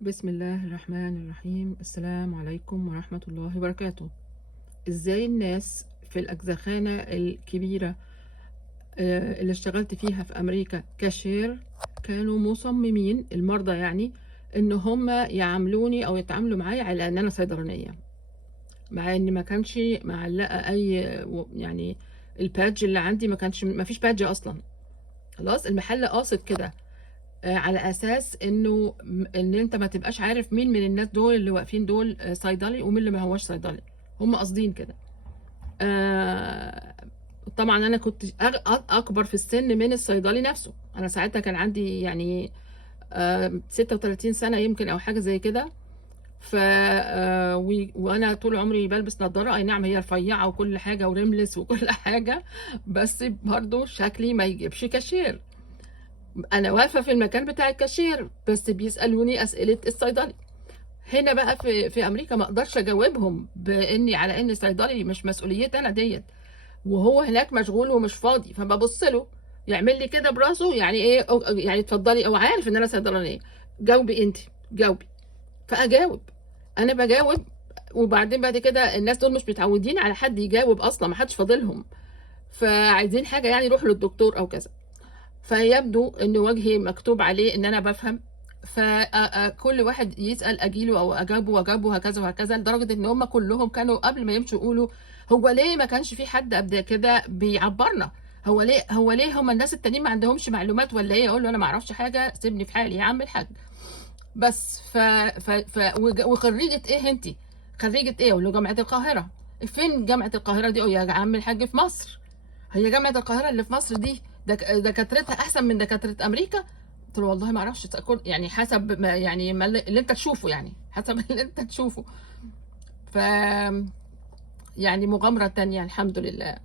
بسم الله الرحمن الرحيم. السلام عليكم ورحمة الله وبركاته. ازاي الناس في الأجزخانة الكبيرة اللي اشتغلت فيها في أمريكا كاشير كانوا مصممين المرضى، يعني ان هم يعاملوني او يتعاملوا معايا على ان انا صيدلانية، مع ان ما كانش معلقة اي يعني البادج اللي عندي ما فيش بادج اصلا. خلاص المحل قاصد كده، على اساس ان انت ما تبقاش عارف مين من الناس دول اللي واقفين دول صيدلي ومين اللي ما هوش صيدلي. هم قاصدين كده. آه، طبعا انا كنت اكبر في السن من الصيدلي نفسه. انا ساعتها كان عندي يعني 36 سنة يمكن او حاجة زي كده. ف وانا طول عمري بلبس نظارة، اي نعم هي رفيعة وكل حاجة ورملس وكل حاجة، بس برضو شكلي ما يجيبش كاشير. انا واقفه في المكان بتاع الكاشير بس بيسالوني اسئله الصيدلي. هنا بقى في امريكا ما اقدرش اجاوبهم باني على اني صيدلي، مش مسؤوليتي انا ديت. وهو هناك مشغول ومش فاضي، فببص له يعمل لي كده براسه، يعني ايه يعني اتفضلي، او عارف ان انا صيدلانيه. جاوبي انت، جاوبي. فاجاوب، انا بجاوب. وبعدين بعد كده الناس دول مش متعودين على حد يجاوب اصلا، ما حدش فاضلهم، فعايزين حاجه يعني يروحوا للدكتور او كذا. فيبدو ان وجهي مكتوب عليه ان انا بفهم، فكل واحد يسأل اجيله او اجابه واجابه وهكذا وهكذا، لدرجة ان هم كلهم كانوا قبل ما يمشوا يقولوا هو ليه ما كانش في حد قبل كده بيعبرنا؟ هو ليه هم الناس التانيين ما عندهمش معلومات ولا ايه؟ اقول له انا ما اعرفش حاجة، سيبني في حالي يا عم الحاج. بس وخريجة ايه انتي؟ خريجة ايه؟ اقول له جامعة القاهرة. فين جامعة القاهرة دي؟ يا عم الحاج في مصر. هي جامعة القاهرة اللي في مصر دي دكاترتها أحسن من دكاترة أمريكا؟ قلت له والله ما أعرفش، يعني حسب ما يعني ما اللي أنت تشوفه، يعني حسب اللي أنت تشوفه. ف يعني مغامرة تانية الحمد لله.